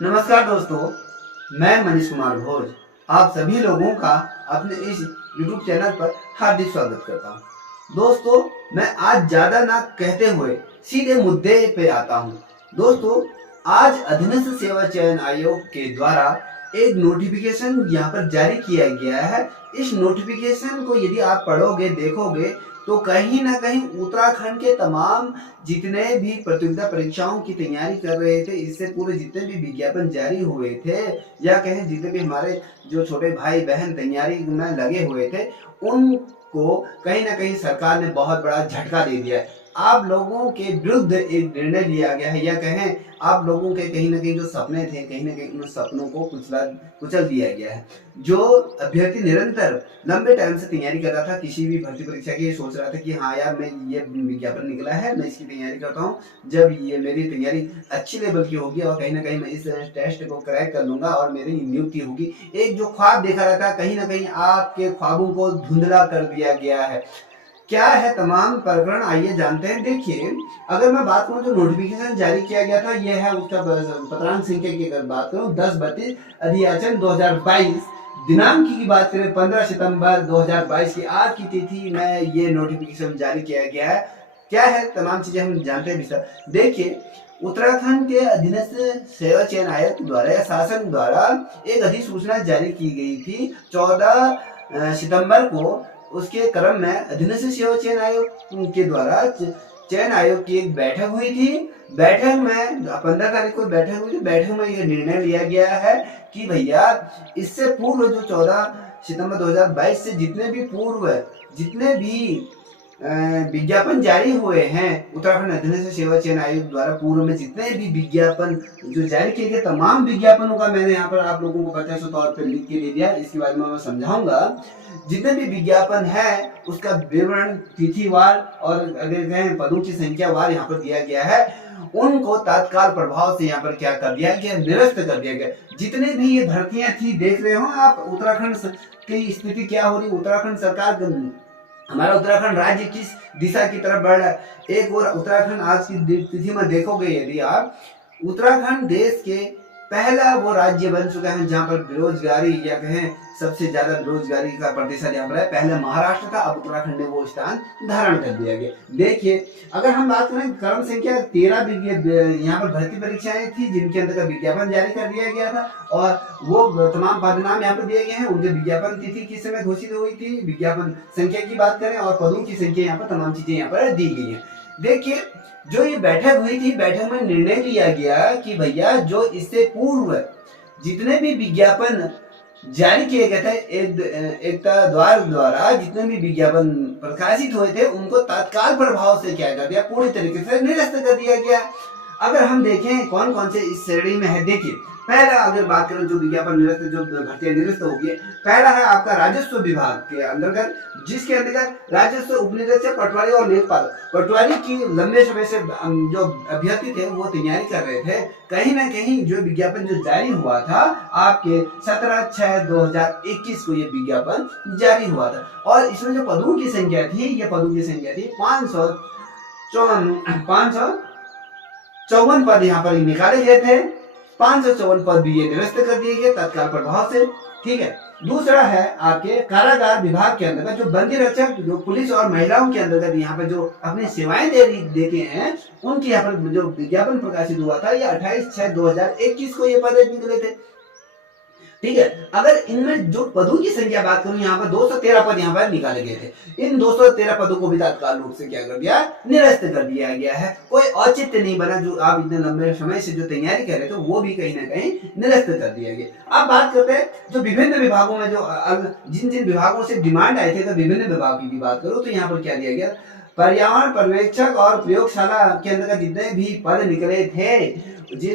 नमस्कार दोस्तों, मैं मनीष कुमार भोज आप सभी लोगों का अपने इस YouTube चैनल पर हार्दिक स्वागत करता हूं। दोस्तों, मैं आज ज़्यादा ना कहते हुए सीधे मुद्दे पे आता हूं। दोस्तों, आज अधीनस्थ सेवा चयन आयोग के द्वारा एक नोटिफिकेशन यहाँ पर जारी किया गया है। इस नोटिफिकेशन को यदि आप पढ़ोगे, देखोगे तो कहीं ना कहीं उत्तराखंड के तमाम जितने भी प्रतियोगिता परीक्षाओं की तैयारी कर रहे थे, इससे पूर्व जितने भी विज्ञापन जारी हुए थे या कहें जितने भी हमारे जो छोटे भाई बहन तैयारी में लगे हुए थे, उनको कहीं ना कहीं सरकार ने बहुत बड़ा झटका दे दिया है। आप लोगों के विरुद्ध एक निर्णय लिया गया है, या कहें आप लोगों के कहीं ना कहीं जो सपने थे, कहीं ना कहीं उन सपनों को कुचल दिया गया है। जो अभ्यर्थी निरंतर लंबे टाइम से तैयारी कर रहा था किसी भी भर्ती परीक्षा की, सोच रहा था कि हाँ यार, मैं ये विज्ञापन निकला है, मैं इसकी तैयारी करता हूँ, जब ये मेरी तैयारी अच्छी लेवल की होगी और कहीं ना कहीं मैं इस टेस्ट को क्रैक कर लूंगा और मेरी नियुक्ति होगी, एक जो ख्वाब देखा रहता है, कहीं ना कहीं आपके ख्वाबों को धुंधला कर दिया गया है। क्या है तमाम प्रकरण, आइए जानते हैं। देखिए, अगर मैं बात करूं जो नोटिफिकेशन जारी किया गया था, यह है उसका पत्रांक संख्या की अगर बात करूं 1032 अधियाचन 2022, दिनांक की बात करें 15 सितंबर 2022 की आज की तिथि में ये नोटिफिकेशन जारी किया गया है। क्या है तमाम चीजें हम जानते हैं विस्तार। देखिए, उत्तराखंड के अधीनस्थ सेवा चयन आयोग द्वारा या शासन द्वारा एक अधिसूचना जारी की गई थी 14 सितंबर को। उसके क्रम में अधीनस्थ सेवा चयन आयोग के द्वारा चयन आयोग की एक बैठक हुई थी। बैठक में 15 तारीख को बैठक हुई थी। बैठक में यह निर्णय लिया गया है कि भैया, इससे पूर्व जो 14 सितंबर 2022 से जितने भी विज्ञापन जारी हुए हैं उत्तराखंड अधीनस्थ सेवा चयन आयोग द्वारा, पूर्व में जितने भी विज्ञापन जो जारी किए गए, तमाम विज्ञापनों का मैंने यहाँ पर आप लोगों को प्रत्यक्ष तौर पर लिख के दे दिया। इसके बारे में मैं समझाऊंगा। जितने भी विज्ञापन है उसका विवरण तिथिवार और अगर कहें पदों की संख्या वार यहाँ पर दिया गया है। उनको तत्काल प्रभाव से यहाँ पर क्या कर दिया गया, निरस्त कर दिया गया। जितने भी ये भर्तियां थी, देख रहे हो आप उत्तराखंड की स्थिति क्या हो रही। उत्तराखंड सरकार, हमारा उत्तराखंड राज्य किस दिशा की तरफ बढ़ रहा है। एक और उत्तराखंड आज की तिथि में देखोगे यदि आप, उत्तराखंड देश के पहला वो राज्य बन चुका है जहां पर बेरोजगारी या कहें सबसे ज्यादा बेरोजगारी का प्रतिशत यहाँ पर है। पहले महाराष्ट्र था, अब उत्तराखंड ने वो स्थान धारण कर दिया गया। देखिए, अगर हम बात करें क्रम संख्या 13 यहाँ पर भर्ती परीक्षाएं थी जिनके अंतर्गत विज्ञापन जारी कर दिया गया था और वो तमाम पद नाम यहाँ पर दिए गए हैं। उनके विज्ञापन तिथि किस समय घोषित हुई थी, विज्ञापन संख्या की बात करें और पदों की संख्या, यहाँ पर तमाम चीजें यहाँ पर दी गई है। देखिए, जो ये बैठक हुई थी, बैठक में निर्णय लिया गया कि भैया, जो इससे पूर्व जितने भी विज्ञापन जारी किए गए थे एकता द्वारा जितने भी विज्ञापन प्रकाशित हुए थे, उनको तत्काल प्रभाव से क्या कर दिया, पूरी तरीके से निरस्त कर दिया गया। अगर हम देखें कौन कौन से इस श्रेणी में है, देखिए, पहला अगर बात करें जो विज्ञापन निरस्त, जो भर्तियां निरस्त होगी, पहला है आपका राजस्व विभाग के अंतर्गत, जिसके अंतर्गत राजस्व उपनिरीक्षक पटवारी और लेखपाल। पटवारी की लंबे समय से जो अभ्यर्थी थे वो तैयारी कर रहे थे। कहीं ना कहीं जो विज्ञापन जो जारी हुआ था आपके 17/6/2021 को ये विज्ञापन जारी हुआ था और इसमें जो पदों की संख्या थी, ये पदों की संख्या थी 554 पद यहाँ पर निकाले गए थे। 554 पद भी ये निरस्त कर दिए गए तत्काल प्रभाव से। ठीक है। दूसरा है आपके कारागार विभाग के अंतर्गत जो बंदी रक्षक, जो पुलिस और महिलाओं के अंतर्गत यहाँ पर जो अपनी सेवाएं देते हैं, उनके यहाँ पर जो विज्ञापन प्रकाशित हुआ था, ये 28/6/2021 को ये पद निकले थे। ठीक है। अगर इनमें जो पदों की संख्या बात करूं, यहाँ पर 213 पद यहाँ पर निकाले गए थे। इन 213 पदों को भी तत्काल रूप से क्या कर दिया, निरस्त कर दिया गया है। कोई औचित्य नहीं बना। जो आप इतने लंबे समय से जो तैयारी कर रहे थे वो भी कहीं ना कहीं निरस्त कर दिया गया। अब बात करते हैं जो विभिन्न विभागों में जो जिन जिन विभागों से डिमांड आए थे, तो विभिन्न विभागों की बात करूं तो यहाँ पर क्या दिया गया, पर्यावरण पर्यवेक्षक और प्रयोगशाला के अंतर्गत जितने भी पद निकले थे,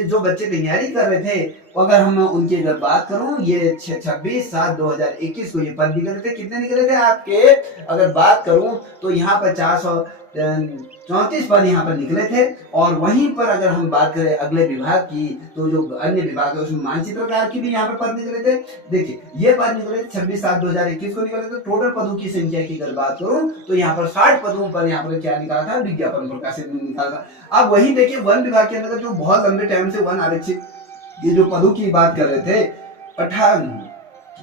जो बच्चे तैयारी कर रहे थे, अगर हम उनकी अगर बात करूं, ये 26/7/2021 को ये पद निकले थे। कितने निकले थे आपके, अगर बात करूं तो यहाँ पर 434 पद यहाँ पर निकले थे। और वहीं पर अगर हम बात करें अगले विभाग की, तो जो अन्य विभाग है उसमें मानचित्रकार की भी यहाँ पर पद निकले थे। देखिए, ये पद निकले थे 26/7/2021 को निकले थे। टोटल पदों की संख्या की अगर बात करूं तो यहाँ पर 60 पदों पर यहाँ पर क्या निकाला था, विज्ञापन प्रकाशित निकाला था। अब वही देखिए, वन विभाग के अंदर जो बहुत लंबे टाइम से वन आरक्षित ये जो पदों की बात कर रहे थे, 18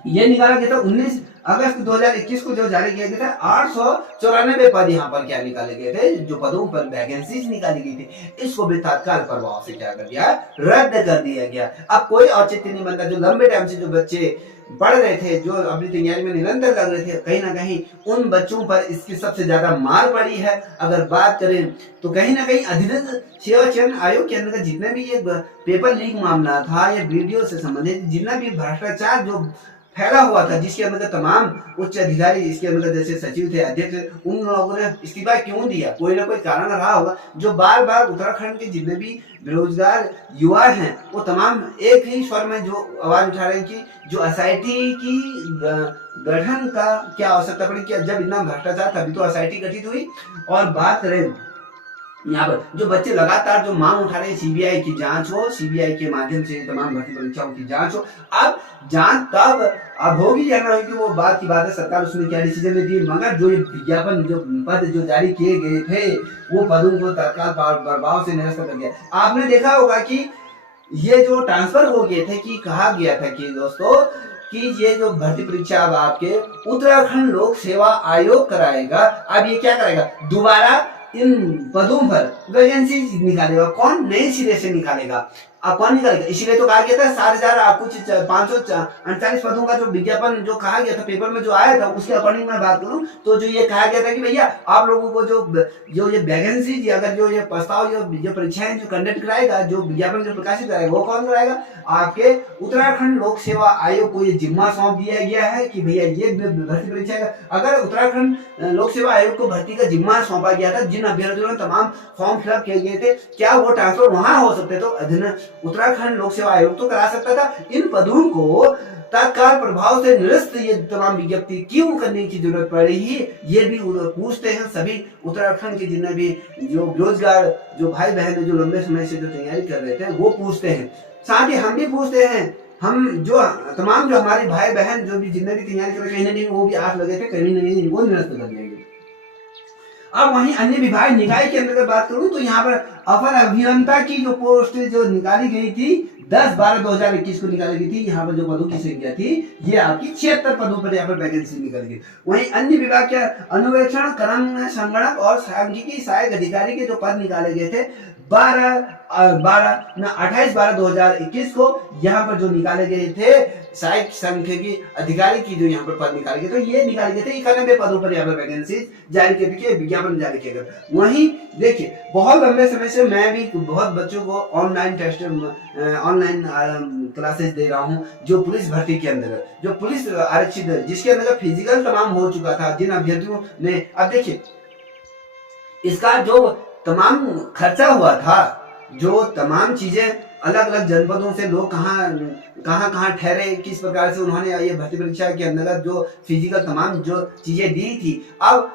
ये निकाला गया था 19 अगस्त 2021 को जो जारी किया गया था। 894 पद यहाँ पर क्या निकाले गए थे, जो पदों पर वैकेंसीज निकाली गई थी, इसको भी तत्काल प्रभाव से क्या कर दिया, रद्द कर दिया गया। अब कोई औचित्य नहीं बनता। जो लंबे टाइम से जो बच्चे पढ़ रहे थे, जो अपनी तैयारी में निरंतर लग रहे थे, कहीं ना कहीं उन बच्चों पर इसकी सबसे ज्यादा मार पड़ी है। अगर बात करें तो कहीं ना कहीं अधिकृत सेवा चयन आयोग के अंदर जितने भी ये पेपर लीक मामला था या वीडियो से संबंधित जितना भी भ्रष्टाचार जो फैला हुआ था, जिसके अंदर तमाम उच्च अधिकारी इसके अंदर जैसे सचिव थे, अध्यक्ष, उन लोगों ने इस्तीफा क्यों दिया, कोई ना कोई कारण रहा होगा। जो बार बार उत्तराखंड के जितने भी बेरोजगार युवा हैं, वो तमाम एक ही स्वर में जो आवाज उठा रहे हैं कि जो एसआईटी की गठन का क्या आवश्यकता पड़ी, क्या जब इतना भ्रष्टाचार था, अभी तो एसआईटी गठित हुई। और बात करें यहाँ पर जो बच्चे लगातार जो मांग उठा रहे हैं, सीबीआई की जांच हो, सीबीआई के माध्यम से तमाम भर्ती परीक्षाओं की जांच हो। अब जांच तब अब होगी या ना होगी वो बात की बात है, सरकार उसमें क्या डिसीजन लेती है। मगर जो ये विज्ञापन जो पद जो जारी किए गए थे, वो पदों को तत्काल प्रभाव से निरस्त कर दिया। आपने देखा होगा कि ये जो ट्रांसफर हो गए थे, कि कहा गया था कि दोस्तों कि ये जो भर्ती परीक्षा अब आपके उत्तराखंड लोक सेवा आयोग कराएगा। अब ये क्या करेगा, दोबारा इन पदों पर वैकेंसी निकालेगा। कौन, नए सिरे से निकालेगा। अब कौन निकालेगा, इसीलिए तो कहा गया था 7,000 कुछ 548 पदों का जो विज्ञापन जो कहा गया था पेपर में जो आया था, उसके अकॉर्डिंग मैं बात करूं तो जो ये कहा गया था कि भैया आप लोगों को जो ये वैकेंसी अगर जो ये प्रस्ताव जो परीक्षाएं जो कंडक्ट कराएगा, जो विज्ञापन जो प्रकाशित कराएगा, वो कौन कराएगा, आपके उत्तराखंड लोक सेवा आयोग को ये जिम्मा सौंप दिया गया है कि भैया ये भर्ती परीक्षा का। अगर उत्तराखंड लोक सेवा आयोग को भर्ती का जिम्मा सौंपा गया था, जिन अभ्यर्थियों ने तमाम फॉर्म फिलअप किए गए थे, क्या वो ट्रांसफर वहां हो सकते, तो उत्तराखंड लोक सेवा आयोग तो करा सकता था। इन पदों को तत्काल प्रभाव से निरस्त ये तमाम विज्ञप्ति क्यों करने की जरूरत पड़ रही है, ये भी पूछते हैं सभी उत्तराखंड के जितने भी जो बेरोजगार जो भाई बहन जो लंबे समय से जो तैयारी कर रहे थे, वो पूछते हैं। साथ ही हम भी पूछते हैं, हम जो तमाम जो हमारे भाई बहन जो भी जितने भी तैयारी कर रहे, कहीं ना कहीं वो भी आस लगे थे, कहीं ना कहीं इनको निरस्त कर दिया गया। अब वहीं अन्य विभाग निकाय के अंदर बात करूं तो यहाँ पर अपर अभियंता की जो पोस्ट जो निकाली गई थी 10/12/2021 को निकाली गई थी। यहाँ पर जो पदों की संख्या थी, ये आपकी 76 पदों पर यहाँ पर वैकेंसी निकल गई। वहीं अन्य विभाग के अनुवेक्षण, क्रम संगणक और सांख्यिकी सहायक अधिकारी के जो पद निकाले गए थे 28/12/2021 को यहाँ पर जो निकाले गए थे सहायक सांख्यिकी अधिकारी की जो यहाँ पर पद निकाले गए थे, ये निकाले गए थे 91 पदों पर यहाँ पर वैकेंसी जारी किए गए, विज्ञापन जारी किए गए। वहीं देखिए बहुत लंबे समय से मैं भी बहुत बच्चों को ऑनलाइन टेस्ट ऑनलाइन क्लासेस दे रहा हूँ, जो पुलिस भर्ती के अंदर जो पुलिस आरक्षित जिसके अंदर फिजिकल तमाम हो चुका था, जिन अभ्यर्थियों ने, अब देखिए इसका जो तमाम खर्चा हुआ था, जो तमाम चीजें अलग अलग जनपदों से लोग कहाँ ठहरे, किस प्रकार से उन्होंने ये भर्ती परीक्षा के अंतर्गत जो फिजिकल तमाम जो चीजें दी थी, अब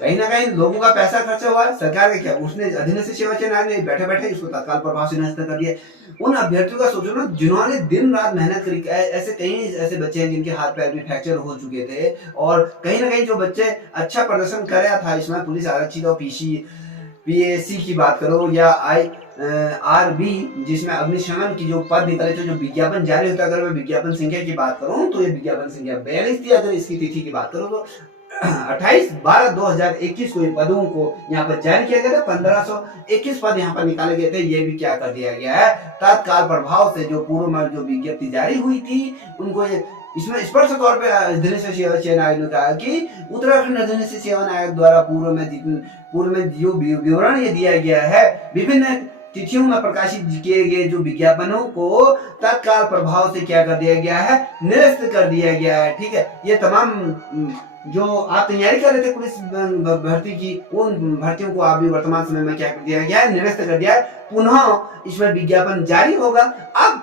कहीं ना कहीं लोगों का पैसा खर्चा हुआ। सरकार ने क्या, उसने अधीनस्थ सेवा चयन आयोग ने बैठे बैठे इसको तत्काल प्रभाव से निरस्त कर दिया। उन अभ्यर्थियों का सोचो ना, जिन्होंने दिन रात मेहनत करी। ऐसे कई ऐसे बच्चे हैं जिनके हाथ पैर भी फ्रैक्चर हो चुके थे, और कहीं ना कहीं जो बच्चे अच्छा प्रदर्शन कर रहा था इसमें पुलिस आरक्षित और पीएसी की बात करो या आरबी जिसमें अग्निशमन की जो पद निकले थे, जो विज्ञापन जारी होता है, अगर मैं विज्ञापन संख्या की बात करूं तो ये विज्ञापन संख्या 42 थी। अगर इसकी तिथि की बात करूं तो 28/12/2021 को इन पदों को यहाँ पर जारी किया गया था। 1521 पद यहाँ पर निकाले गए थे। ये भी क्या कर दिया गया है, तत्काल प्रभाव से जो पूर्व में जो विज्ञप्ति जारी हुई थी उनको इसमें स्पष्ट तौर पे अधीनस्थ सेवा चयन आयोग ने कहा कि उत्तराखंड अधीनस्थ सेवा आयोग द्वारा पूर्व में जो विवरण ये दिया गया है, विभिन्न तिथियों में प्रकाशित किए गए जो विज्ञापनों को तत्काल प्रभाव से क्या कर दिया गया है, निरस्त कर दिया गया है। ठीक है, ये तमाम जो आप तैयारी कर रहे थे पुलिस भर्ती की, उन भर्तियों को आप भी वर्तमान समय में क्या कर दिया गया है, निरस्त कर दिया है। पुनः इसमें विज्ञापन जारी होगा। अब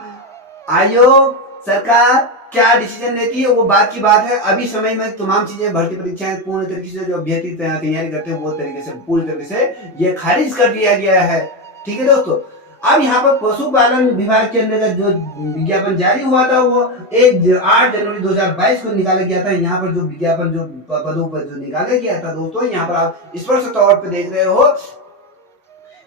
आयोग सरकार क्या डिसीजन लेती है वो बात की बात है। अभी समय में तमाम चीजें भर्ती परीक्षाएं पूर्ण तरीके से जो अभ्यर्थी तैयारी करते हैं वो तरीके से पूरी तरीके से ये खारिज कर दिया गया है। ठीक है दोस्तों, अब यहाँ पर पशुपालन विभाग के अंतर्गत जो विज्ञापन जारी हुआ था वो 8 जनवरी 2022 को निकाला गया था। यहाँ पर जो विज्ञापन जो पदों पर जो निकाला गया था दोस्तों, यहाँ पर आप स्पष्ट तौर पर देख रहे हो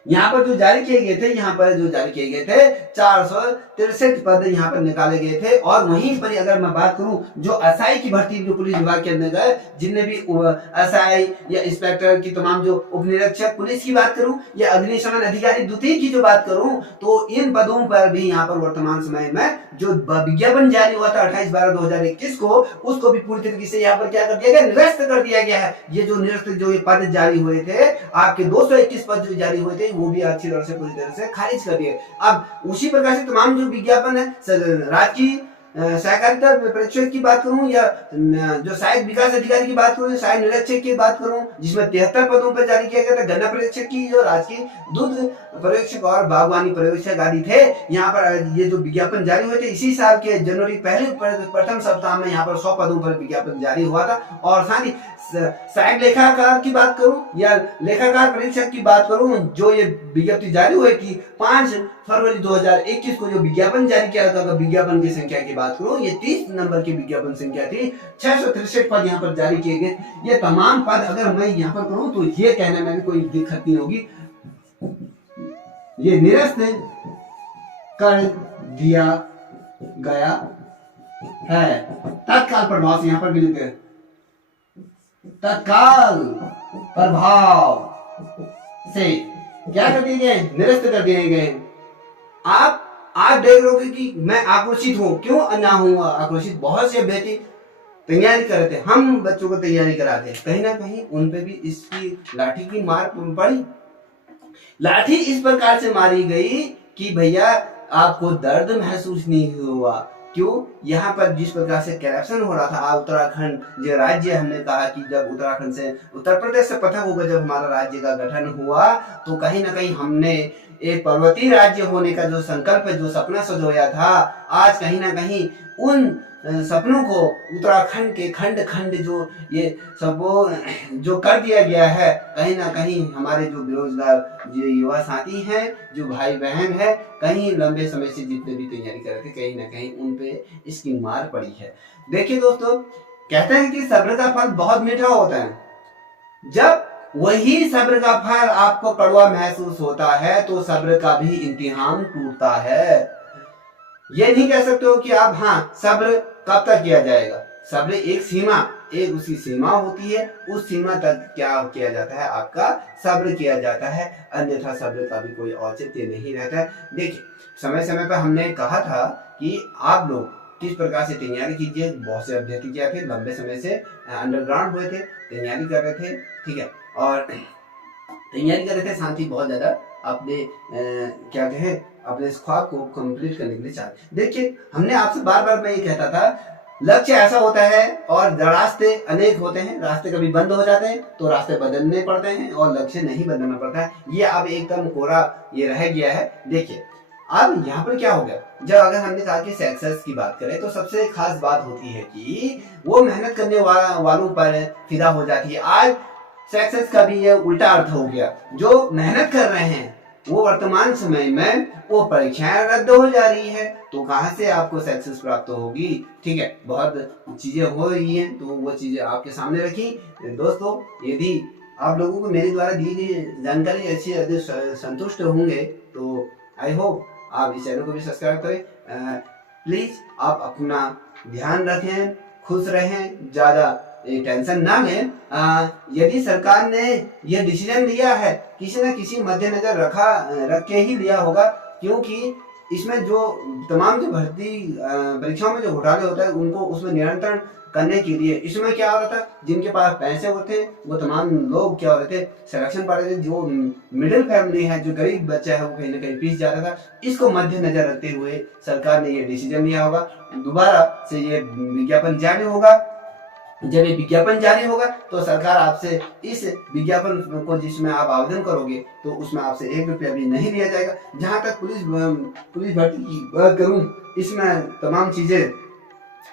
यहाँ पर जो जारी किए गए थे, यहाँ पर जो जारी किए गए थे 463 पद यहाँ पर निकाले गए थे। और वहीं पर अगर मैं बात करूं जो एसआई की भर्ती जो पुलिस विभाग के अंदर गए, जिनने भी एसआई या इंस्पेक्टर की तमाम जो उप निरीक्षक पुलिस की बात करूं या अग्निशमन अधिकारी द्वितीय की जो बात करूं, तो इन पदों पर भी यहाँ पर वर्तमान समय में जो विज्ञापन जारी हुआ था 28/12/2021 को, उसको भी पूरी तरीके से यहाँ पर क्या कर दिया गया, निरस्त कर दिया गया है। ये जो निरस्त जो ये पद जारी हुए थे, आपके 221 पद जो जारी हुए थे, वो भी अच्छी तरह से पूरी तरह से खारिज कर दिए। अब उसी प्रकार से तमाम जो विज्ञापन है राज्य सहकारिता परीक्षक की बात करूं या जो सहायक विकास अधिकारी की बात करूं, सहायक निरीक्षक की बात करूं, जिसमें 73 पदों पर जारी किया गया था। गन्ना परीक्षक की जो राजकीय दूध पर्यवेक्षक और बागवानी पर्यवेक्षक आदि थे, यहाँ पर ये जो विज्ञापन जारी हुए थे इसी साल के जनवरी प्रथम सप्ताह में यहाँ पर 100 पदों पर विज्ञापन जारी हुआ था। और साथ ही सहायक लेखाकार की बात करूं या लेखाकार परीक्षक की बात करूं, जो ये विज्ञप्ति जारी हुई थी 5 फरवरी 2021 को जो विज्ञापन जारी किया था, विज्ञापन की संख्या की बात करूं, ये 30 नंबर की विज्ञापन संख्या थी। 663 पद यहाँ पर जारी किए गए। ये तमाम पद अगर मैं यहाँ पर करूं तो ये कहने में भी कोई दिक्कत नहीं होगी, ये निरस्त कर दिया गया है तत्काल प्रभाव से। यहाँ पर भी लिखते हैं तत्काल प्रभाव से क्या कर दिए गए, निरस्त कर दिए गए। आप आज देख रहे हो कि मैं आक्रोशित हूं, क्यों ना हूं आक्रोशित, बहुत से अभ्यर्थी तैयारी कर रहे थे, हम बच्चों को तैयारी कराते, कहीं ना कहीं उन पे भी इसकी लाठी की मार पड़ी। लाठी इस प्रकार से मारी गई कि भैया आपको दर्द महसूस नहीं हुआ। क्यों? यहाँ पर जिस प्रकार से करप्शन हो रहा था, उत्तराखंड जो राज्य, हमने कहा कि जब उत्तराखंड से उत्तर प्रदेश से पृथक होकर जब हमारा राज्य का गठन हुआ, तो कहीं ना कहीं हमने एक पर्वतीय राज्य होने का जो संकल्प, जो सपना सजोया था, आज कहीं ना कहीं उन सपनों को उत्तराखंड के खंड खंड जो ये सब जो कर दिया गया है, कहीं ना कहीं हमारे जो बेरोजगार जो युवा साथी हैं, जो भाई बहन है, कहीं लंबे समय से जितने भी तैयारी कर रहे थे, कहीं ना कहीं उन पे इसकी मार पड़ी है। देखिए दोस्तों, कहते हैं कि सब्र का फल बहुत मीठा होता है। जब वही सब्र का फल आपको कड़वा महसूस होता है, तो सब्र का भी इम्तिहान टूटता है। ये नहीं कह सकते हो कि आप सब्र कब तक किया जाएगा। सब्र एक सीमा, एक उसकी सीमा होती है, उस सीमा तक क्या किया जाता है, आपका सब्र किया जाता है, अन्यथा सब्र का भी कोई औचित्य नहीं रहता है। देखिए, समय समय पर हमने कहा था कि आप लोग किस प्रकार से तैयारी कीजिए। बहुत से अभ्यर्थी क्या थे, लंबे समय से अंडरग्राउंड हुए थे, तैयारी कर रहे थे, ठीक है, और तैयारी कर रहे थे, साथ ही बहुत ज्यादा अपने क्या कहें, अपने इस ख्वाब को कंप्लीट करने के लिए चाहते। देखिए, हमने आपसे बार बार मैं ये कहता था, लक्ष्य ऐसा होता है और रास्ते अनेक होते हैं, रास्ते कभी बंद हो जाते हैं तो रास्ते बदलने पड़ते हैं और लक्ष्य नहीं बदलना पड़ता है। ये अब एकदम कोरा ये रह गया है। देखिए, अब यहाँ पर क्या हो गया, जब अगर हमने कहा कि सक्सेस की बात करें, तो सबसे खास बात होती है कि वो मेहनत करने वालों पर फिदा हो जाती है। आज सक्सेस का भी ये उल्टा अर्थ हो गया। जो मेहनत कर रहे हैं वो वर्तमान समय में वो परीक्षाएं रद्द हो जा रही है, तो कहां से आपको सक्सेस प्राप्त होगी। ठीक है, बहुत चीजें हो रही हैं, तो वो चीजें आपके सामने रखी। दोस्तों, यदि आप लोगों को मेरे द्वारा दी गई जानकारी अच्छी संतुष्ट होंगे, तो आई होप आप इस चैनल को भी सब्सक्राइब करें। प्लीज आप अपना ध्यान रखें, खुश रहें, ज्यादा टेंशन ना लें। यदि सरकार ने यह डिसीजन लिया है, किसी न किसी मद्देनजर रख के ही लिया होगा, क्योंकि इसमें जो तमाम जो भर्ती परीक्षाओं में जो घोटाले होता है, उनको उसमें नियंत्रण करने के लिए इसमें क्या हो रहा था, जिनके पास पैसे होते वो तमाम लोग क्या हो रहे थे, सिलेक्शन पा रहे थे। जो मिडिल फैमिली है, जो गरीब बच्चा है, वो कहीं ना कहीं पीस जा रहा था। इसको मद्देनजर रखते हुए सरकार ने ये डिसीजन लिया होगा। दोबारा से ये विज्ञापन जारी होगा। जब ये विज्ञापन जारी होगा तो सरकार आपसे इस विज्ञापन को जिसमें आप आवेदन करोगे, तो उसमें आपसे 1 रुपया भी नहीं लिया जाएगा। जहां तक पुलिस भर्ती की बात करूं, इसमें तमाम चीजें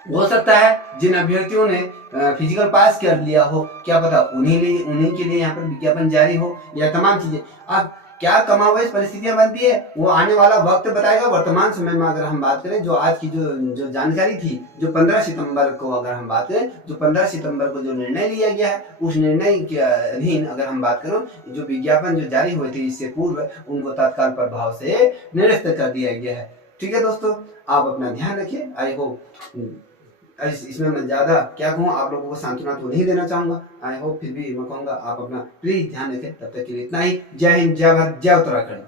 हो सकता है जिन अभ्यर्थियों ने फिजिकल पास कर लिया हो, क्या पता उन्हीं के लिए यहाँ पर विज्ञापन जारी हो, या तमाम चीजें। अब क्या कमावेश परिस्थितियां बनती है वो आने वाला वक्त बताएगा। वर्तमान समय में अगर हम बात करें, जो आज की जो जानकारी थी, जो 15 सितंबर को अगर हम बात करें, जो 15 सितंबर को जो निर्णय लिया गया है, उस निर्णय के अधीन अगर हम बात करें, जो विज्ञापन जो जारी हुए थे इससे पूर्व, उनको तत्काल प्रभाव से निरस्त कर दिया गया है। ठीक है दोस्तों, आप अपना ध्यान रखिए। आई होप इसमें मैं ज़्यादा क्या कहूँ, आप लोगों को सांत्वना तो नहीं देना चाहूँगा। आई होप फिर भी मैं कहूँगा आप अपना प्लीज़ ध्यान रखें। तब तक के लिए इतना ही। जय हिंद, जय भारत, जय उत्तराखंड।